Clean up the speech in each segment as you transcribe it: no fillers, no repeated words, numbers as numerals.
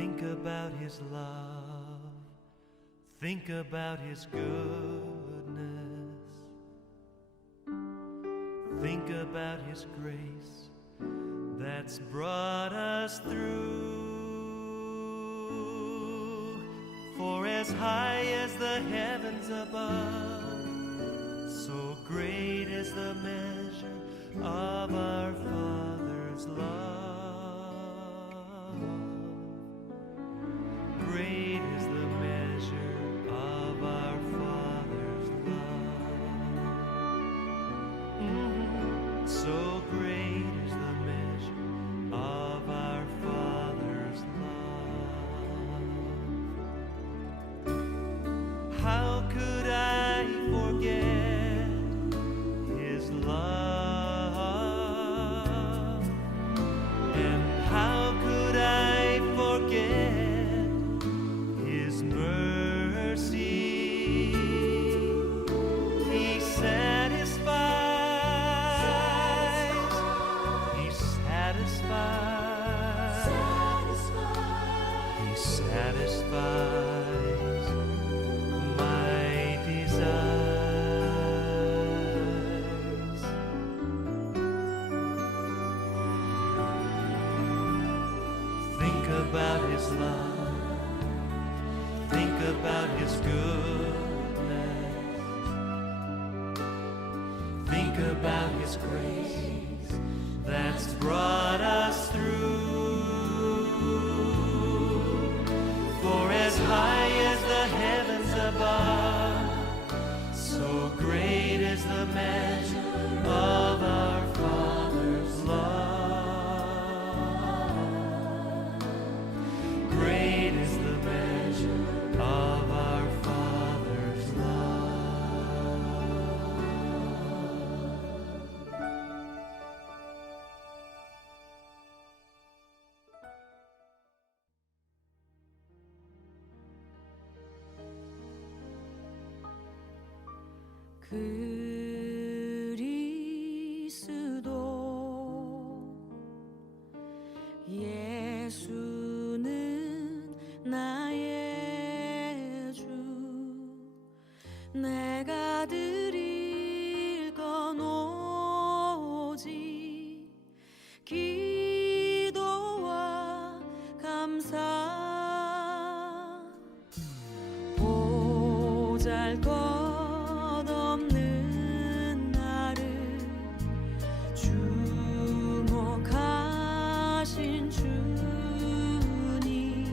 Think about His love, think about His goodness, think about His grace that's brought us through. For as high as the heavens above, so great is the measure of our Father's love. Great is the measure of our Father's love. So great is the measure of our Father's love. How could I forget His love? And how could I forget His mercy? He satisfies, He satisfies, He satisfies my desires. Think about His love, think about His goodness, think about His grace that's brought us through. For as high as the heavens above, so great is the measure of our Father's love. Great is the measure of our Father's 그리스도 예수는 나의 주, 내가 드릴 건 오직 기도와 감사. 보잘것없는 나를 주목하신 주님,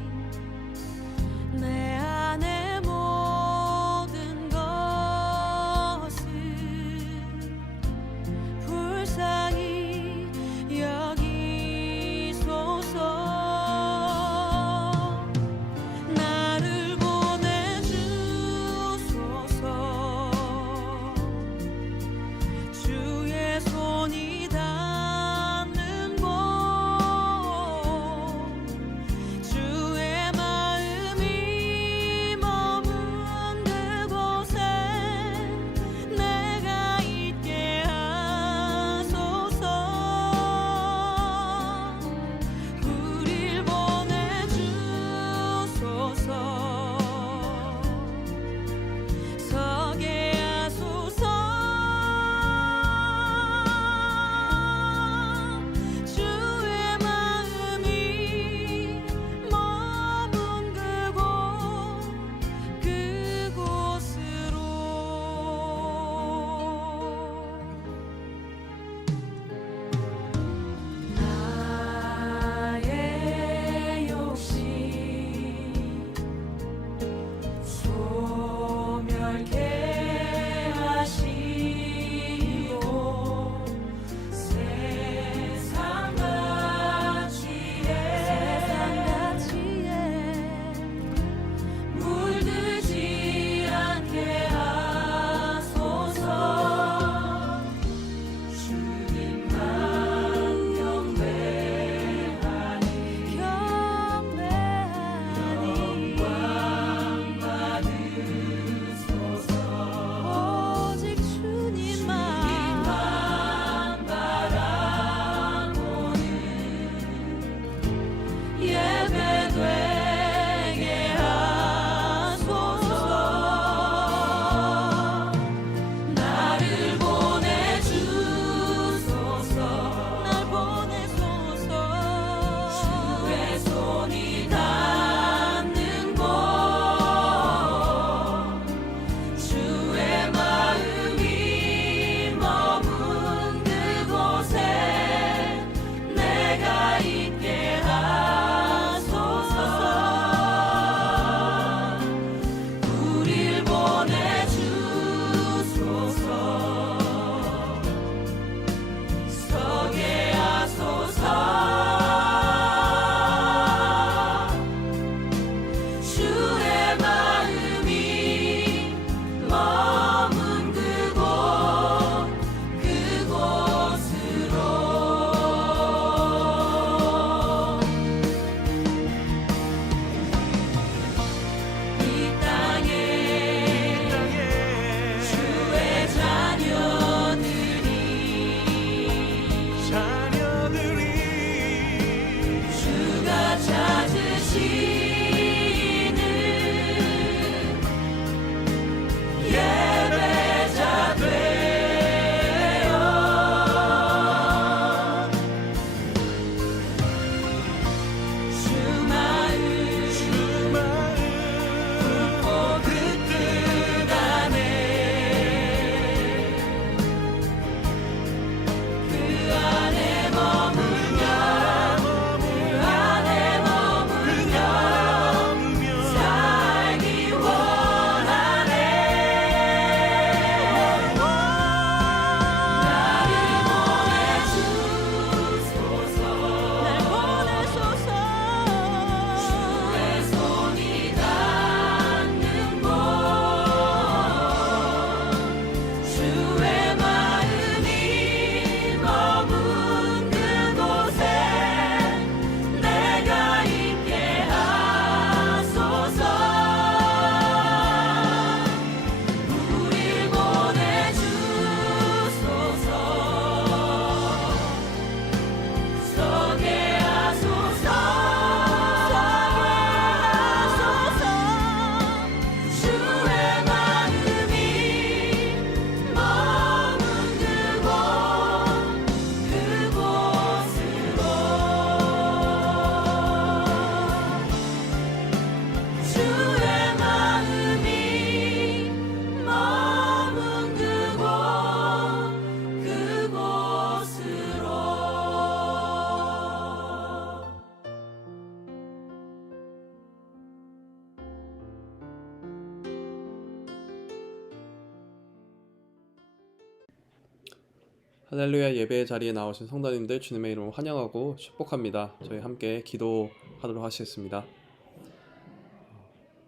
할렐루야 예배 자리에 나오신 성도님들 주님의 이름으로 환영하고 축복합니다. 저희 함께 기도하도록 하시겠습니다.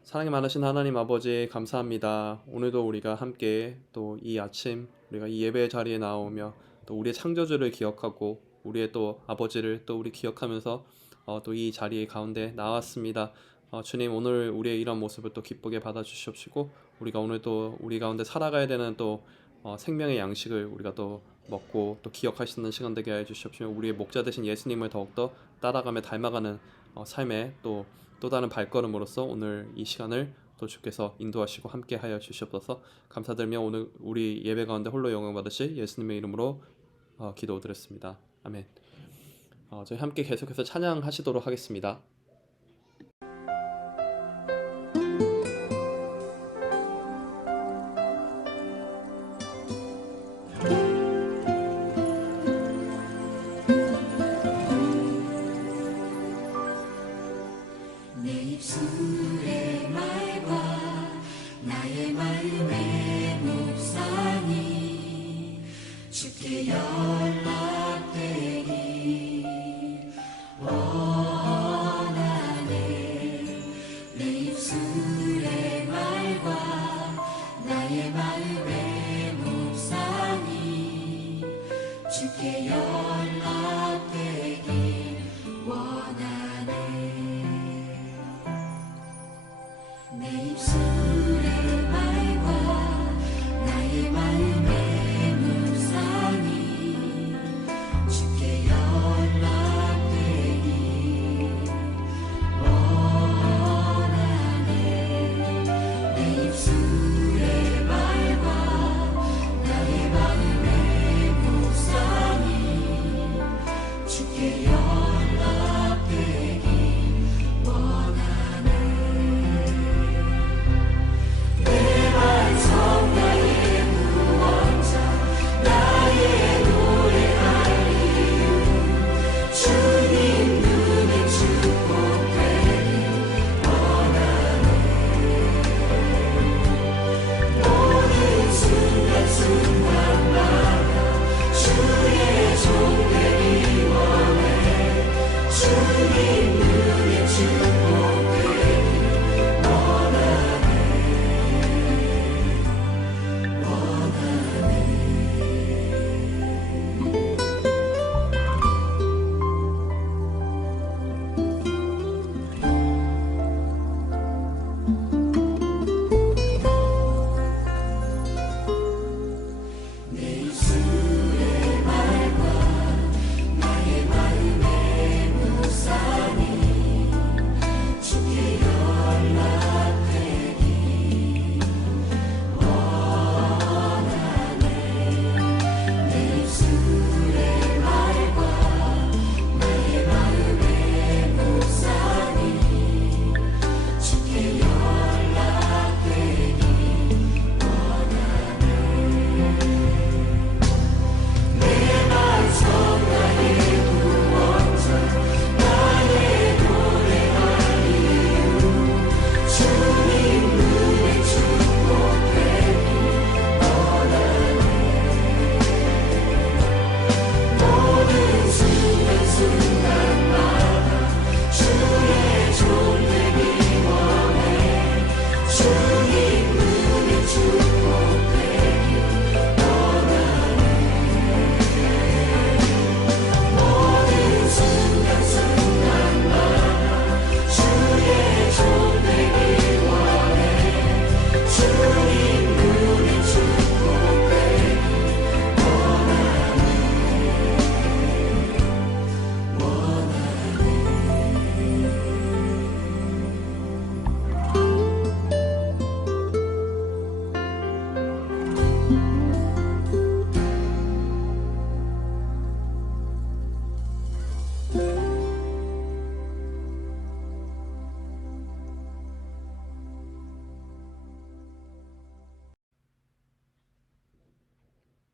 사랑이 많으신 하나님 아버지 감사합니다. 오늘도 우리가 함께 또 이 아침 우리가 이 예배 자리에 나오며 또 우리의 창조주를 기억하고 우리의 또 아버지를 또 우리 기억하면서 또 이 자리 가운데 나왔습니다. 주님 오늘 우리의 이런 모습을 또 기쁘게 받아주시옵시고 우리가 오늘 또 우리 가운데 살아가야 되는 또 생명의 양식을 우리가 또 먹고 또 기억할 수 있는 시간 되게 해주시옵시며 우리의 목자 되신 예수님을 더욱더 따라가며 닮아가는 삶의 또 다른 발걸음으로써 오늘 이 시간을 또 주께서 인도하시고 함께 하여 주시옵소서. 감사드리며 오늘 우리 예배 가운데 홀로 영광 받으실 예수님의 이름으로 기도드렸습니다. 아멘. 저희 함께 계속해서 찬양하시도록 하겠습니다. 내 입술의 말과 나의 마음의 묵상이 주께 연락되기 원하네. 내 입술의 말과 나의 마음의 묵상이 주께 연락되기 원하네. 내 입술의 말과 나의 마음의 묵상이 주께 연락되기 원하네. 내 입술의 말과 나의 마음의 묵상이 주께 연락되기 원하네.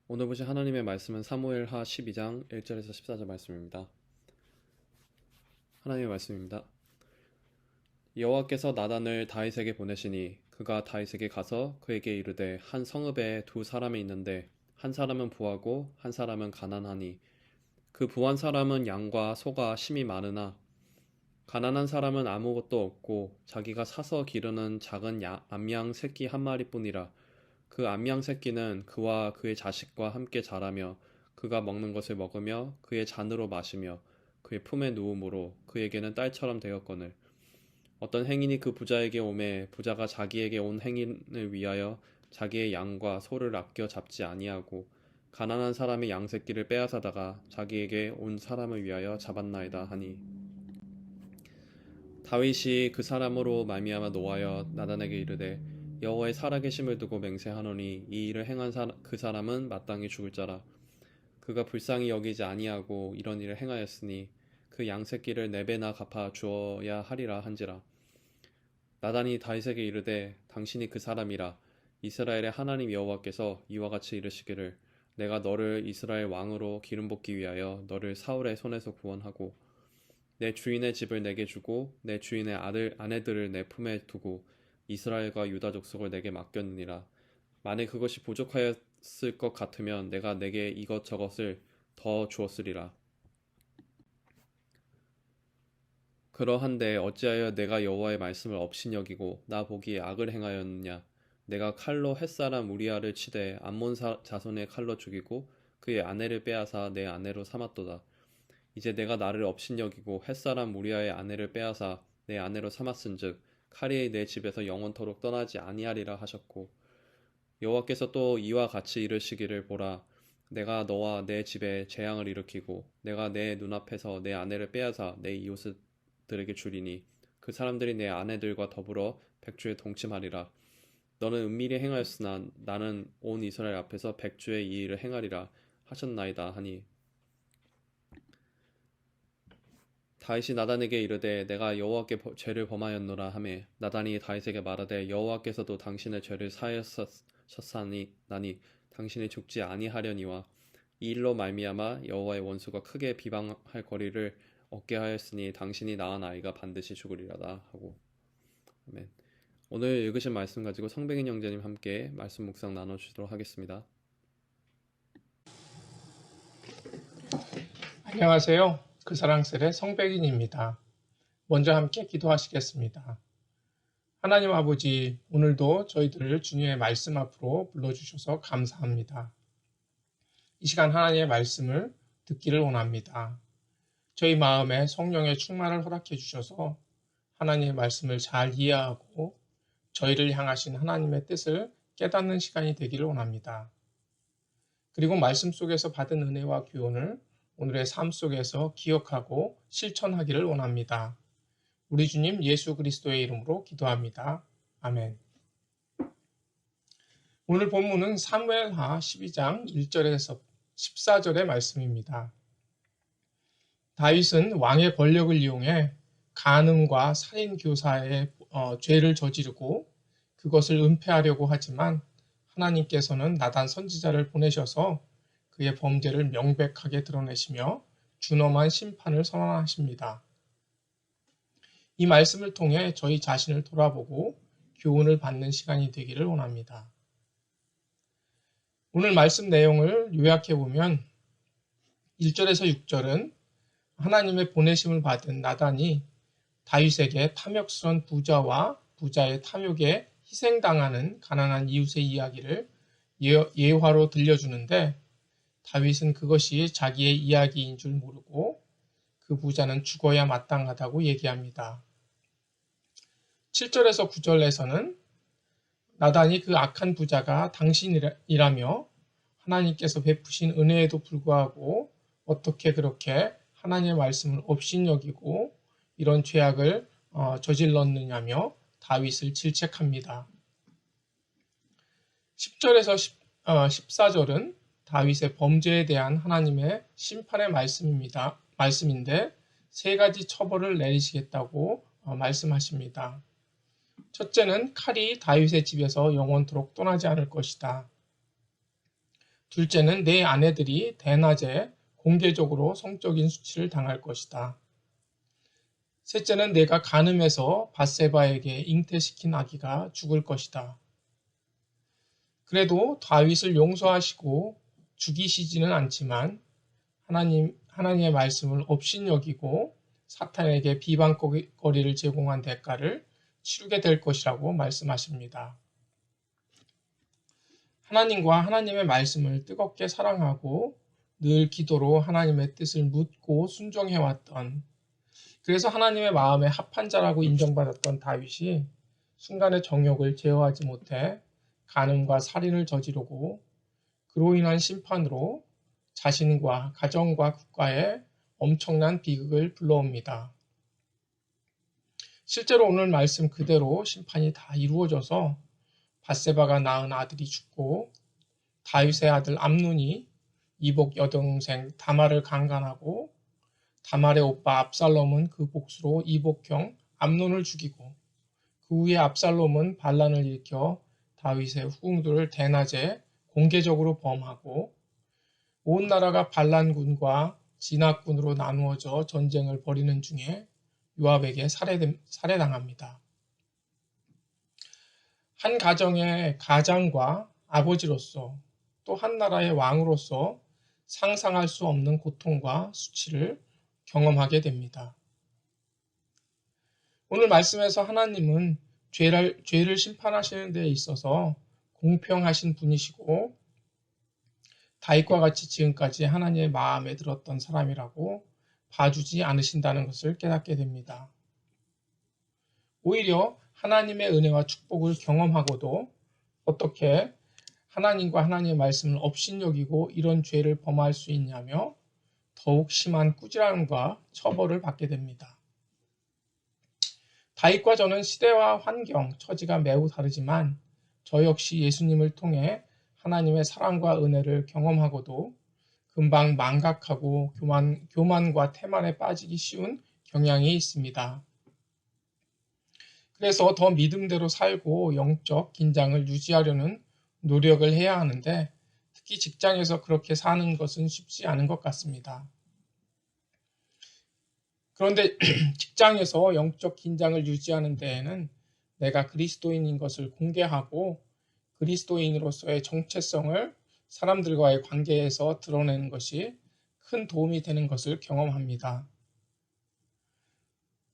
오늘 보신 하나님의 말씀은 사무엘하 12장 1절에서 14절 말씀입니다. 하나님의 말씀입니다. 여호와께서 나단을 다윗에게 보내시니 그가 다윗에게 가서 그에게 이르되 한 성읍에 두 사람이 있는데 한 사람은 부하고 한 사람은 가난하니 그 부한 사람은 양과 소가 심이 많으나 가난한 사람은 아무것도 없고 자기가 사서 기르는 작은 암양 새끼 한 마리뿐이라. 그 암양 새끼는 그와 그의 자식과 함께 자라며 그가 먹는 것을 먹으며 그의 잔으로 마시며 그의 품에 누움으로 그에게는 딸처럼 되었거늘. 어떤 행인이 그 부자에게 오매 부자가 자기에게 온 행인을 위하여 자기의 양과 소를 아껴 잡지 아니하고 가난한 사람의 양 새끼를 빼앗아다가 자기에게 온 사람을 위하여 잡았나이다 하니. 다윗이 그 사람으로 말미암아 노하여 나단에게 이르되 여호와의 살아계심을 두고 맹세하노니 이 일을 행한 그 사람은 마땅히 죽을 자라. 그가 불쌍히 여기지 아니하고 이런 일을 행하였으니 그 양 새끼를 네 배나 갚아 주어야 하리라 한지라. 나단이 다윗에게 이르되 당신이 그 사람이라. 이스라엘의 하나님 여호와께서 이와 같이 이르시기를 내가 너를 이스라엘 왕으로 기름 붓기 위하여 너를 사울의 손에서 구원하고 내 주인의 집을 내게 주고 내 주인의 아내들을 내 품에 두고 이스라엘과 유다 족속을 내게 맡겼느니라. 만일 그것이 부족하였을 것 같으면 내가 내게 이것저것을 더 주었으리라. 그러한데 어찌하여 내가 여호와의 말씀을 업신여기고 나 보기에 악을 행하였느냐. 내가 칼로 햇사람 우리아를 치되 암몬 자손의 칼로 죽이고 그의 아내를 빼앗아 내 아내로 삼았도다. 이제 내가 나를 업신여기고 햇사람 우리아의 아내를 빼앗아 내 아내로 삼았은즉 칼이 내 집에서 영원토록 떠나지 아니하리라 하셨고 여호와께서 또 이와 같이 이르시기를 보라 내가 너와 내 집에 재앙을 일으키고 내가 내 눈앞에서 내 아내를 빼앗아 내 이웃들에게 주리니 그 사람들이 내 아내들과 더불어 백주에 동침하리라. 너는 은밀히 행하였으나 나는 온 이스라엘 앞에서 백주의 이 일을 행하리라 하셨나이다 하니. 다윗이 나단에게 이르되 내가 여호와께 죄를 범하였노라 하매 나단이 다윗에게 말하되 여호와께서도 당신의 죄를 사하셨사니 나니 당신이 죽지 아니하려니와 이 일로 말미암아 여호와의 원수가 크게 비방할 거리를 얻게 하였으니 당신이 낳은 아이가 반드시 죽으리라다 하고. 아멘. 오늘 읽으신 말씀 가지고 성백인 형제님 함께 말씀 묵상 나눠주시도록 하겠습니다. 안녕하세요. 그 사랑셀의 성백인입니다. 먼저 함께 기도하시겠습니다. 하나님 아버지, 오늘도 저희들을 주님의 말씀 앞으로 불러주셔서 감사합니다. 이 시간 하나님의 말씀을 듣기를 원합니다. 저희 마음에 성령의 충만을 허락해 주셔서 하나님의 말씀을 잘 이해하고 저희를 향하신 하나님의 뜻을 깨닫는 시간이 되기를 원합니다. 그리고 말씀 속에서 받은 은혜와 교훈을 오늘의 삶 속에서 기억하고 실천하기를 원합니다. 우리 주님 예수 그리스도의 이름으로 기도합니다. 아멘. 오늘 본문은 사무엘하 12장 1절에서 14절의 말씀입니다. 다윗은 왕의 권력을 이용해 간음과 살인 교사의 죄를 저지르고 그것을 은폐하려고 하지만 하나님께서는 나단 선지자를 보내셔서 그의 범죄를 명백하게 드러내시며 준엄한 심판을 선언하십니다. 이 말씀을 통해 저희 자신을 돌아보고 교훈을 받는 시간이 되기를 원합니다. 오늘 말씀 내용을 요약해보면 1절에서 6절은 하나님의 보내심을 받은 나단이 다윗에게 탐욕스러운 부자와 부자의 탐욕에 희생당하는 가난한 이웃의 이야기를 예화로 들려주는데 다윗은 그것이 자기의 이야기인 줄 모르고 그 부자는 죽어야 마땅하다고 얘기합니다. 7절에서 9절에서는 나단이 그 악한 부자가 당신이라며 하나님께서 베푸신 은혜에도 불구하고 어떻게 그렇게 하나님의 말씀을 업신여기고 이런 죄악을 저질렀느냐며 다윗을 질책합니다. 10절에서 14절은 다윗의 범죄에 대한 하나님의 심판의 말씀인데 세 가지 처벌을 내리시겠다고 말씀하십니다. 첫째는 칼이 다윗의 집에서 영원토록 떠나지 않을 것이다. 둘째는 내 아내들이 대낮에 공개적으로 성적인 수치를 당할 것이다. 셋째는 내가 간음해서 밧세바에게 잉태시킨 아기가 죽을 것이다. 그래도 다윗을 용서하시고 죽이시지는 않지만 하나님의 말씀을 업신여기고 사탄에게 비방거리를 제공한 대가를 치르게 될 것이라고 말씀하십니다. 하나님과 하나님의 말씀을 뜨겁게 사랑하고 늘 기도로 하나님의 뜻을 묻고 순종해왔던, 그래서 하나님의 마음에 합한 자라고 인정받았던 다윗이 순간의 정욕을 제어하지 못해 간음과 살인을 저지르고 그로 인한 심판으로 자신과 가정과 국가에 엄청난 비극을 불러옵니다. 실제로 오늘 말씀 그대로 심판이 다 이루어져서 밧세바가 낳은 아들이 죽고 다윗의 아들 암논이 이복 여동생 다말을 강간하고 다말의 오빠 압살롬은 그 복수로 이복형 암논을 죽이고 그 후에 압살롬은 반란을 일으켜 다윗의 후궁들을 대낮에 공개적으로 범하고 온 나라가 반란군과 진압군으로 나누어져 전쟁을 벌이는 중에 요압에게 살해당합니다. 한 가정의 가장과 아버지로서 또 한 나라의 왕으로서 상상할 수 없는 고통과 수치를 경험하게 됩니다. 오늘 말씀에서 하나님은 죄를 심판하시는 데 있어서 공평하신 분이시고 다윗과 같이 지금까지 하나님의 마음에 들었던 사람이라고 봐주지 않으신다는 것을 깨닫게 됩니다. 오히려 하나님의 은혜와 축복을 경험하고도 어떻게 하나님과 하나님의 말씀을 업신여기고 이런 죄를 범할 수 있냐며 더욱 심한 꾸지람과 처벌을 받게 됩니다. 다윗과 저는 시대와 환경, 처지가 매우 다르지만 저 역시 예수님을 통해 하나님의 사랑과 은혜를 경험하고도 금방 망각하고 교만과 태만에 빠지기 쉬운 경향이 있습니다. 그래서 더 믿음대로 살고 영적 긴장을 유지하려는 노력을 해야 하는데 특히 직장에서 그렇게 사는 것은 쉽지 않은 것 같습니다. 그런데 직장에서 영적 긴장을 유지하는 데에는 내가 그리스도인인 것을 공개하고 그리스도인으로서의 정체성을 사람들과의 관계에서 드러내는 것이 큰 도움이 되는 것을 경험합니다.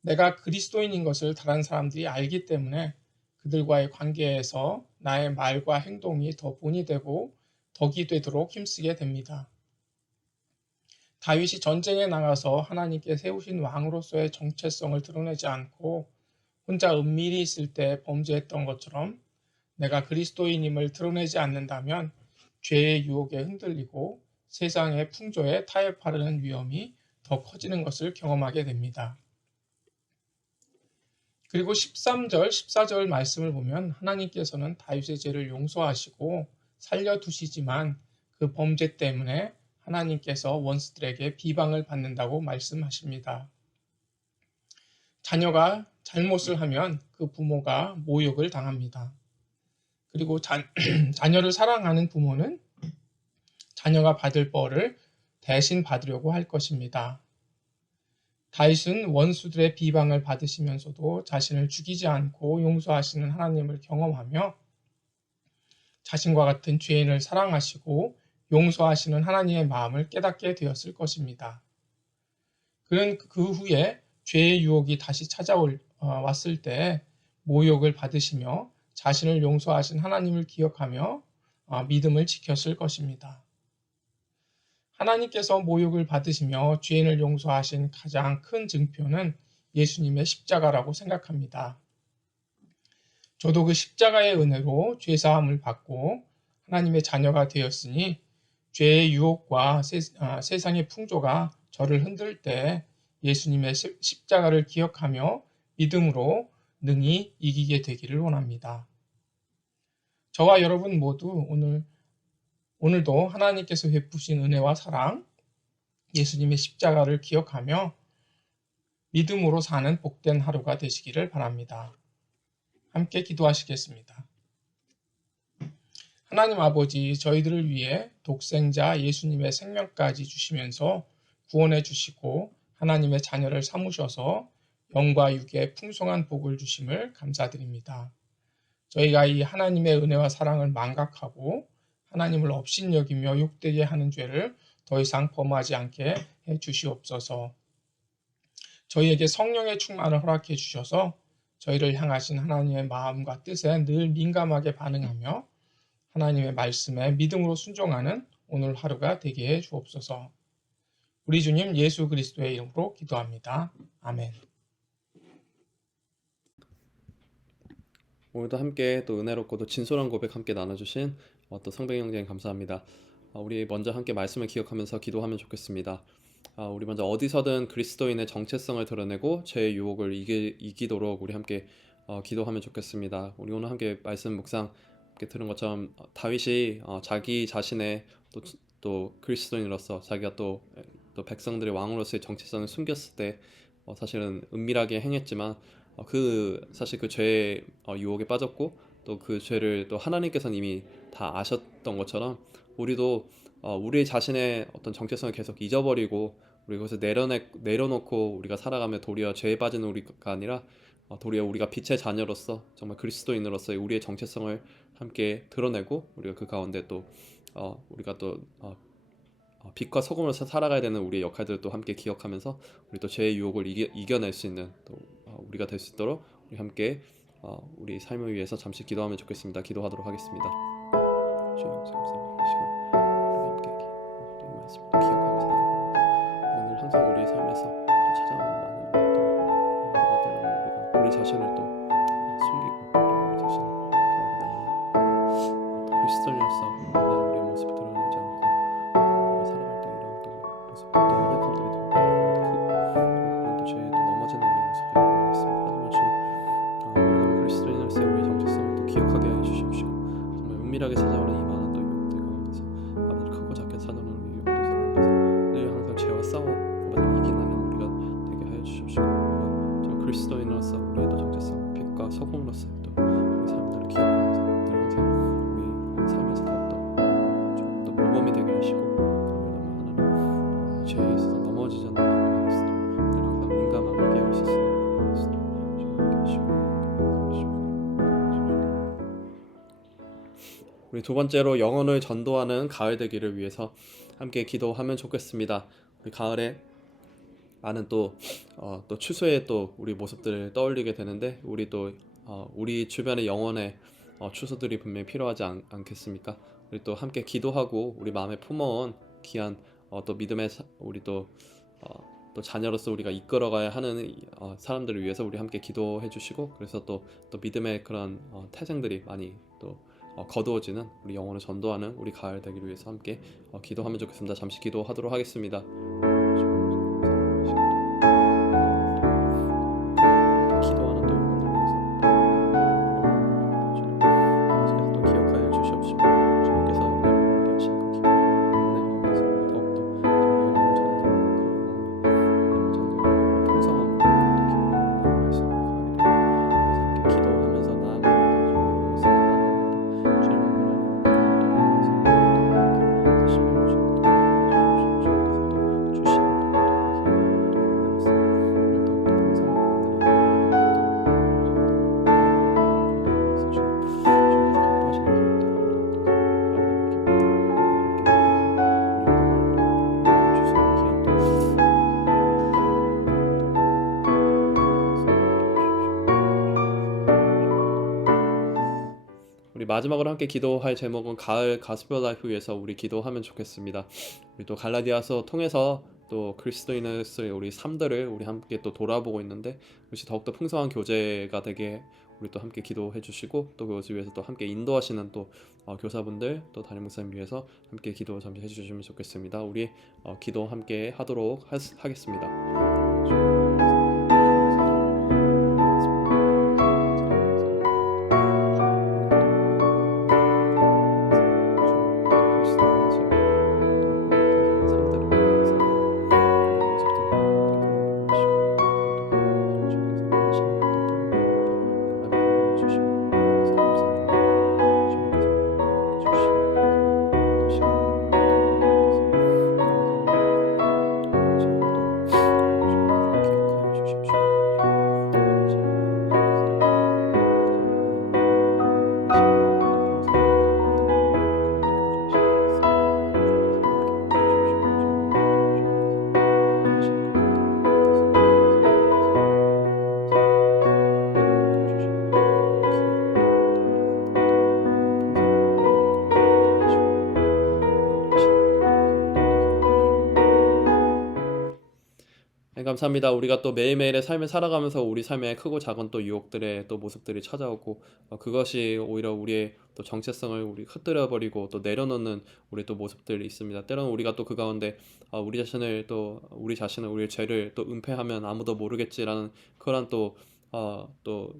내가 그리스도인인 것을 다른 사람들이 알기 때문에 그들과의 관계에서 나의 말과 행동이 더 본이 되고 덕이 되도록 힘쓰게 됩니다. 다윗이 전쟁에 나가서 하나님께 세우신 왕으로서의 정체성을 드러내지 않고 혼자 은밀히 있을 때 범죄했던 것처럼 내가 그리스도인임을 드러내지 않는다면 죄의 유혹에 흔들리고 세상의 풍조에 타협하려는 위험이 더 커지는 것을 경험하게 됩니다. 그리고 13절, 14절 말씀을 보면 하나님께서는 다윗의 죄를 용서하시고 살려두시지만 그 범죄 때문에 하나님께서 원수들에게 비방을 받는다고 말씀하십니다. 자녀가 잘못을 하면 그 부모가 모욕을 당합니다. 그리고 자녀를 사랑하는 부모는 자녀가 받을 벌을 대신 받으려고 할 것입니다. 다윗은 원수들의 비방을 받으시면서도 자신을 죽이지 않고 용서하시는 하나님을 경험하며 자신과 같은 죄인을 사랑하시고 용서하시는 하나님의 마음을 깨닫게 되었을 것입니다. 그는 그 후에 죄의 유혹이 다시 찾아왔을 때 모욕을 받으시며 자신을 용서하신 하나님을 기억하며 믿음을 지켰을 것입니다. 하나님께서 모욕을 받으시며 죄인을 용서하신 가장 큰 증표는 예수님의 십자가라고 생각합니다. 저도 그 십자가의 은혜로 죄사함을 받고 하나님의 자녀가 되었으니 죄의 유혹과 세상의 풍조가 저를 흔들 때 예수님의 십자가를 기억하며 믿음으로 능히 이기게 되기를 원합니다. 저와 여러분 모두 오늘도 하나님께서 베푸신 은혜와 사랑, 예수님의 십자가를 기억하며 믿음으로 사는 복된 하루가 되시기를 바랍니다. 함께 기도하시겠습니다. 하나님 아버지, 저희들을 위해 독생자 예수님의 생명까지 주시면서 구원해 주시고 하나님의 자녀를 삼으셔서 영과 육의 풍성한 복을 주심을 감사드립니다. 저희가 이 하나님의 은혜와 사랑을 망각하고 하나님을 업신여기며 욕되게 하는 죄를 더 이상 범하지 않게 해 주시옵소서. 저희에게 성령의 충만을 허락해 주셔서 저희를 향하신 하나님의 마음과 뜻에 늘 민감하게 반응하며 하나님의 말씀에 믿음으로 순종하는 오늘 하루가 되게 해 주옵소서. 우리 주님 예수 그리스도의 이름으로 기도합니다. 아멘. 오늘도 함께 또 은혜롭고 또 진솔한 고백 함께 나눠주신 또 성백 형제님 감사합니다. 우리 먼저 함께 말씀을 기억하면서 기도하면 좋겠습니다. 우리 먼저 어디서든 그리스도인의 정체성을 드러내고 죄의 유혹을 이기도록 우리 함께 기도하면 좋겠습니다. 우리 오늘 함께 말씀 묵상 함께 들은 것처럼 다윗이 자기 자신의 또 그리스도인으로서 자기가 또 백성들의 왕으로서의 정체성을 숨겼을 때 사실은 은밀하게 행했지만 사실 그 죄의 유혹에 빠졌고 또 그 죄를 또 하나님께서는 이미 다 아셨던 것처럼 우리도 우리 자신의 어떤 정체성을 계속 잊어버리고 우리 그것을 내려놓고 우리가 살아가며 도리어 죄에 빠진 우리가 아니라 도리어 우리가 빛의 자녀로서 정말 그리스도인으로서의 우리의 정체성을 함께 드러내고 우리가 그 가운데 또 우리가 또 빛과 소금으로서 살아가야 되는 우리의 역할들을 또 함께 기억하면서 우리 또 죄의 유혹을 이겨낼 수 있는 또 우리가 될 수 있도록 우리 함께 우리 삶을 위해서 잠시 기도하면 좋겠습니다. 기도하도록 하겠습니다. 주여 감사합니다. 이 시간 우리 함께 또 이 말씀을 또 기억하면서 나아갑니다. 오늘 항상 우리의 삶에서 또 찾아오는 많은 것들 우리가 우리 자신을 또 숨기고 우리 자신을 돌아보는 그리스도인으로서 우리의 모습을 드러내지 않고 우리가 살아갈 때 이런 또 모습 또 연약함들이 더욱더 그런 또 죄에 또 넘어지는 우리의 모습들이 있습니다. 하지만 주님 우리가 그리스도인으로서 우리의 정체성을 또 기억하게 해주십시오. 정말 은밀하게 찾아오는 이 많은 또 유혹들 가운데서 아버지 크고 작게 찾아오는 우리 유혹들 가운데서 늘 항상 죄와 싸워 아버지 이기는 우리가 되게 하여 주십시오. 우리가 저 그리스도인으로서 우리의 또 정체성 빛과 소금으로서 또 우리 삶들을 기억하면서 늘 항상 우리 삶에서 더욱더 조금 더 모범이 되게 하시고 하나님 죄에 있어서 넘어지지 않는 우리가 되시도록 늘 항상 민감하게 깨울 수 있는 우리가 되시도록 주님 함께 하시고 우리 두 번째로 영혼을 전도하는 가을 되기를 위해서 함께 기도하면 좋겠습니다. 우리 가을에 많은 또 추수의 또 우리 모습들을 떠올리게 되는데 우리 또 우리 주변의 영혼의 추수들이 분명히 필요하지 않겠습니까? 우리 또 함께 기도하고 우리 마음에 품어온 귀한 또 믿음의 우리 또 자녀로서 우리가 이끌어가야 하는 사람들을 위해서 우리 함께 기도해 주시고 그래서 또 믿음의 그런 태생들이 많이 또 거두어지는 우리 영혼을 전도하는 우리 가을 되기를 위해서 함께 기도하면 좋겠습니다. 잠시 기도하도록 하겠습니다. 기도하는 또 영혼을 위해서 주님께서 또 기억하여 주시옵시고 주님께서 우리를 함께 하신 그 기쁨 은혜 가운데서 더욱더 영혼을 전도하는 그 영혼을 풍성함을 말씀을 함께 기도하면서 나아가는 우리 마지막으로 함께 기도할 제목은 가을 가스펠 라이프 위해서 우리 기도하면 좋겠습니다. 우리 또 갈라디아서 통해서 또 그리스도인으로서의 우리 삶들을 우리 함께 또 돌아보고 있는데 그것이 더욱더 풍성한 교제가 되게 우리 또 함께 기도해 주시고 또 그것을 위해서 또 함께 인도하시는 또 교사분들 또 담임 목사님 위해서 함께 기도 잠시 해주시면 좋겠습니다. 우리 기도 함께 하도록 하겠습니다. 감사합니다. 우리가 또 매일매일의 삶을 살아가면서 우리 삶에 크고 작은 또 유혹들의 또 모습들이 찾아오고 그것이 오히려 우리의 또 정체성을 우리 흩뜨려 버리고 또 내려놓는 우리 또 모습들이 있습니다. 때로는 우리가 또 그 가운데 우리 자신을 우리의 죄를 또 은폐하면 아무도 모르겠지라는 그런 또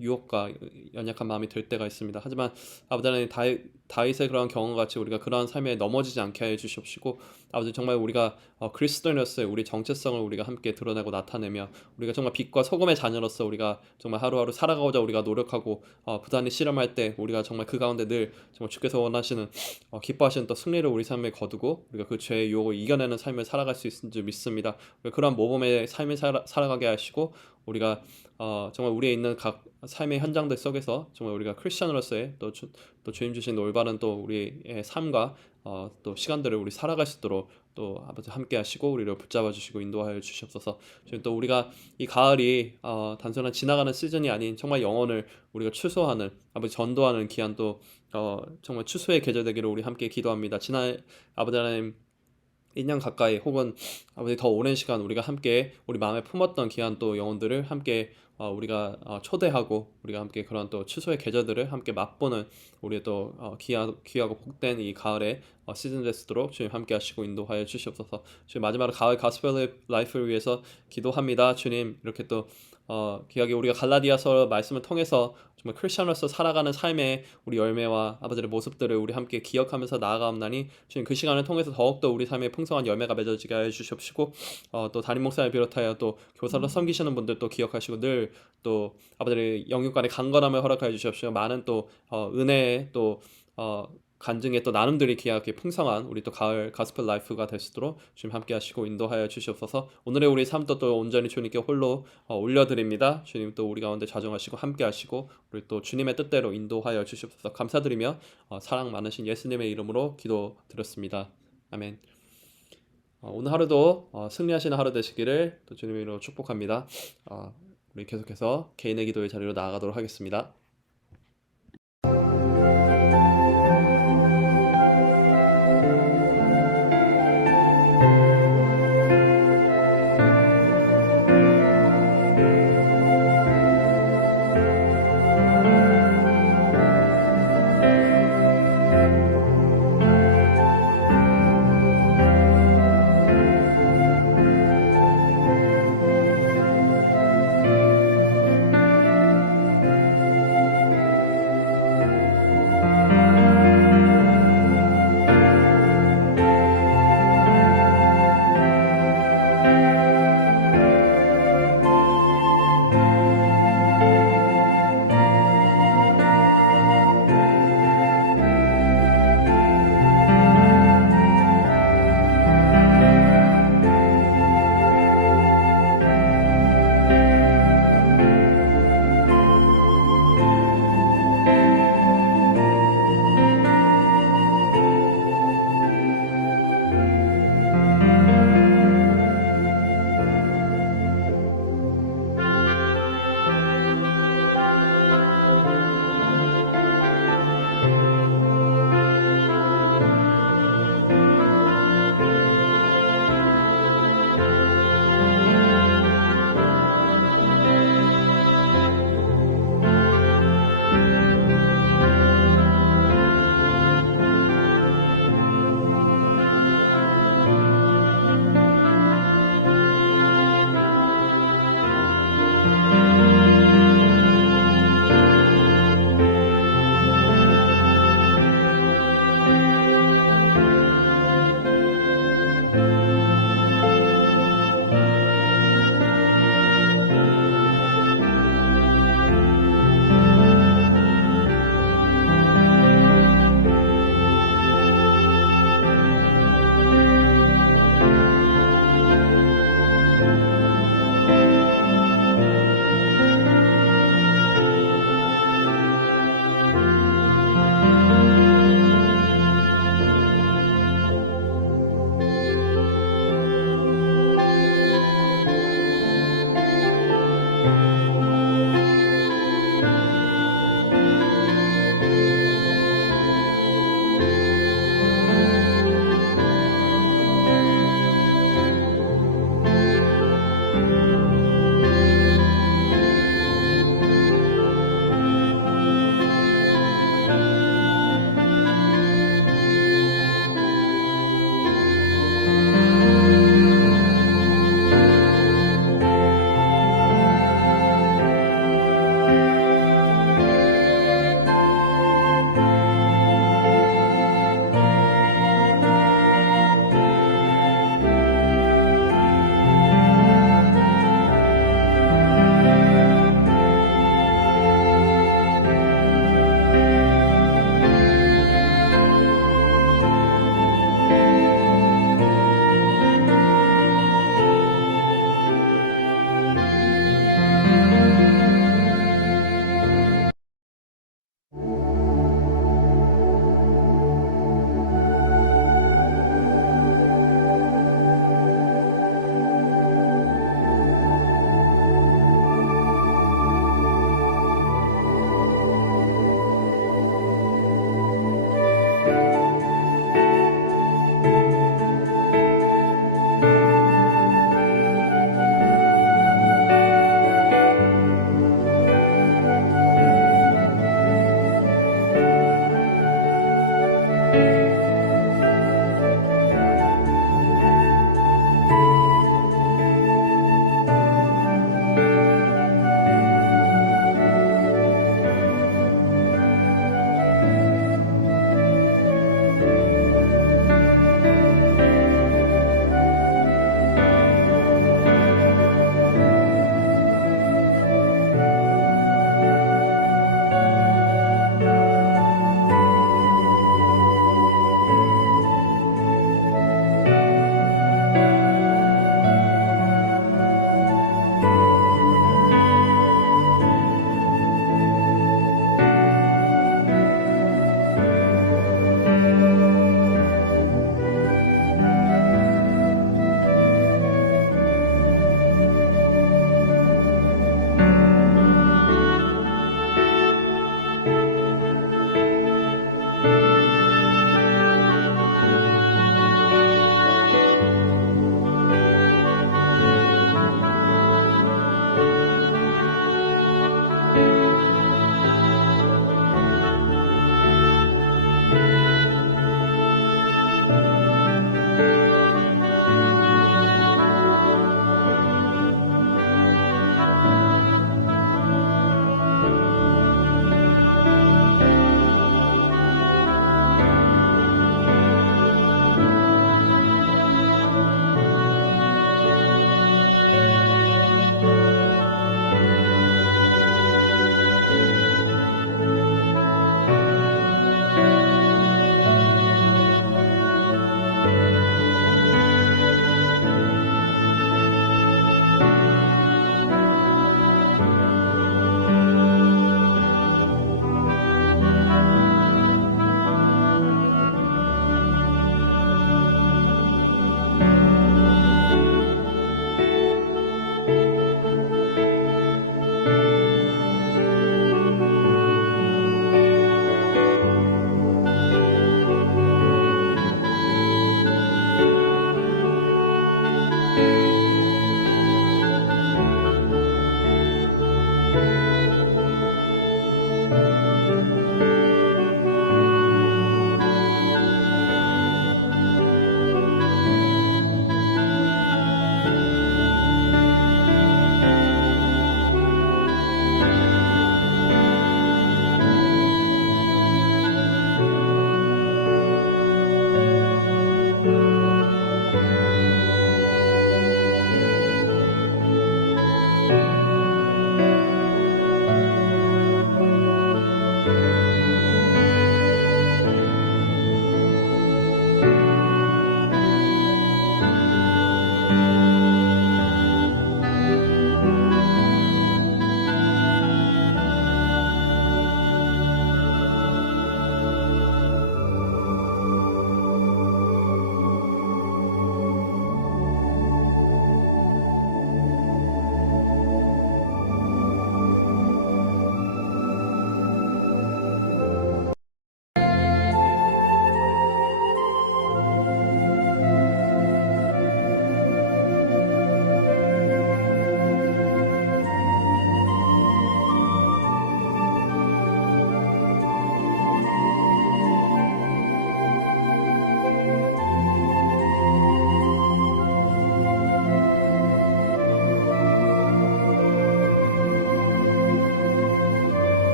유혹과 연약한 마음이 들 때가 있습니다. 하지만 아버지 하나님 다윗의 그런 경험과 같이 우리가 그러한 삶에 넘어지지 않게 해 주시옵시고 아버지 정말 우리가 그리스도인으로서의 우리 정체성을 우리가 함께 드러내고 나타내며 우리가 정말 빛과 소금의 자녀로서 우리가 정말 하루하루 살아가고자 우리가 노력하고 부단히 실험할 때 우리가 정말 그 가운데 늘 정말 주께서 원하시는 기뻐하시는 또 승리를 우리 삶에 거두고 우리가 그 죄의 유혹을 이겨내는 삶을 살아갈 수 있을 줄 믿습니다. 그러한 모범의 삶을 살아가게 하시고 우리가 정말 우리에 있는 각 삶의 현장들 속에서 정말 우리가 크리스천으로서의 또 주님 주신 올바른 또 우리의 삶과 또 시간들을 우리 살아갈 수 있도록 또 아버지 함께 하시고 우리를 붙잡아 주시고 인도하여 주시옵소서. 지금 또 우리가 이 가을이 단순한 지나가는 시즌이 아닌 정말 영혼을 우리가 추수하는 아버지 전도하는 귀한 또 정말 추수의 계절 되기를 우리 함께 기도합니다. 지난 아버지 하나님 1년 가까이 혹은 아버지 더 오랜 시간 우리가 함께 우리 마음에 품었던 귀한 또 영혼들을 함께 우리가 초대하고 우리가 함께 그런 또 추수의 계절들을 함께 맛보는 우리의 또 귀하고 복된 이 가을의 시즌 되시도록 주님 함께 하시고 인도하여 주시옵소서. 주님 마지막으로 가을 가스펠 라이프를 위해서 기도합니다. 주님 이렇게 또 귀하게 우리가 갈라디아서 말씀을 통해서 정말 크리스천으로서 살아가는 삶의 우리 열매와 아버지의 모습들을 우리 함께 기억하면서 나아가옵나니 주님 그 시간을 통해서 더욱더 우리 삶에 풍성한 열매가 맺어지게 하여 주시옵시고 또 담임 목사를 비롯하여 또 교사로 섬기시는 분들 또 기억하시고 늘 또 아버지의 영육간의 강건함을 허락하여 주시옵시고 많은 또 은혜의 또 간증의 또 나눔들이 귀하게 풍성한 우리 또 가을 가스펠 라이프가 될 수 있도록 주님 함께 하시고 인도하여 주시옵소서. 오늘의 우리 삶도 또 온전히 주님께 홀로 올려드립니다. 주님 또 우리 가운데 자정하시고 함께 하시고 우리 또 주님의 뜻대로 인도하여 주시옵소서. 감사드리며 사랑 많으신 예수님의 이름으로 기도드렸습니다. 아멘. 오늘 하루도 승리하시는 하루 되시기를 또 주님의 이름으로 축복합니다. 우리 계속해서 개인의 기도의 자리로 나아가도록 하겠습니다.